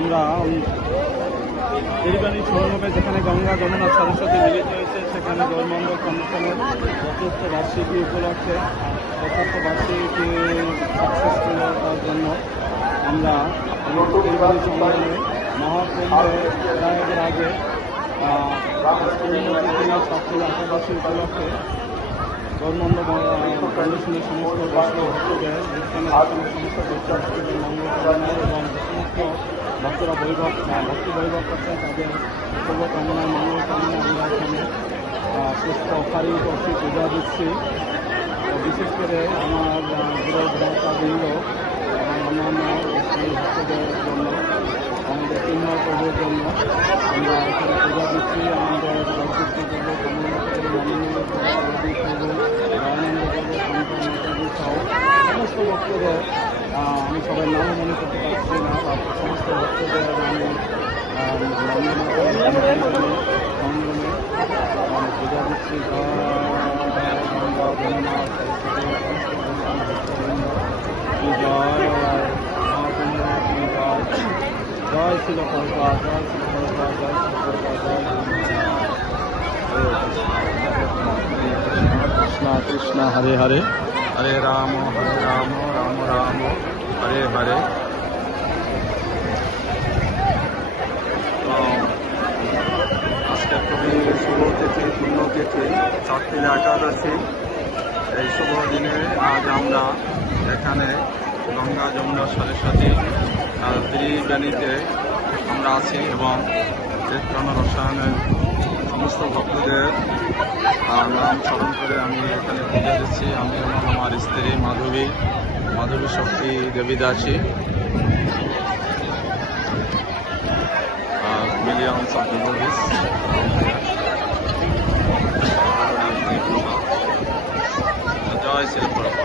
আমরা ত্রিবেণী সঙ্গমে যেখানে গঙ্গা যমুনা সরস্বতী মিলিত হয়েছে সেখানে গৌরমন্ডল ফাউন্ডেশনের চতুর্থ বার্ষিকী উপলক্ষে চতুর্থ বার্ষিকী সাকসেসফুল করার জন্য আমরা ত্রিবেণী সঙ্গমে মহাকুম্ভে এর আগে ছাত্রীর আশাবাসী উপলক্ষে গৌরমন্ডল ফাউন্ডেশনের সমস্ত ভক্তদের সমস্ত ভক্তদের মঙ্গল কামনা এবং সমস্ত ভক্তরা ভক্তি বৈভব করছেন তাদের শুভকামনা মঙ্গল কামনা আমরা এখানে পুষ্প অফারিং করছি পূজা দিচ্ছি। বিশেষ করে আমার বৃহৎবৃন্দ এবং অন্যান্য ভক্তদের জন্য আমাদের তিনমার প্রভুর জন্য আমরা এখানে পূজা দিচ্ছি। আমাদের বৈশিষ্ট্য করবো কামনা করবো মানন্দ করবো আনন্দ করবো সন্তান সহ সমস্ত ভক্তদের আমি সবার নাম মনে করতে পারছি না সমস্ত ভক্তদের আমি সংগ্রামে পূজা দিচ্ছি। জয় শিল কল্পা জয় শিল কল্পা জয় শিল কল্পা জয় কৃষ্ণ কৃষ্ণ হরে হরে হরে রাম রাম রাম হরে হরে। আজকে খুবই শুভ তিথি পুণ্যতিথি চারটিলা একাদশী। এই শুভ দিনে আজ আমরা এখানে গঙ্গা যমুনা সরস্বতী ত্রিবেণীতে আমরা আছি এবং চিত্রান্ন রসায়নের সমস্ত ভক্তদের নাম স্মরণ করে আমি এখানে পূজা দিচ্ছি। আমি এবং আমার স্ত্রী মাধবী শক্তি দেবী দাসী। millions of devotees. Joy Shri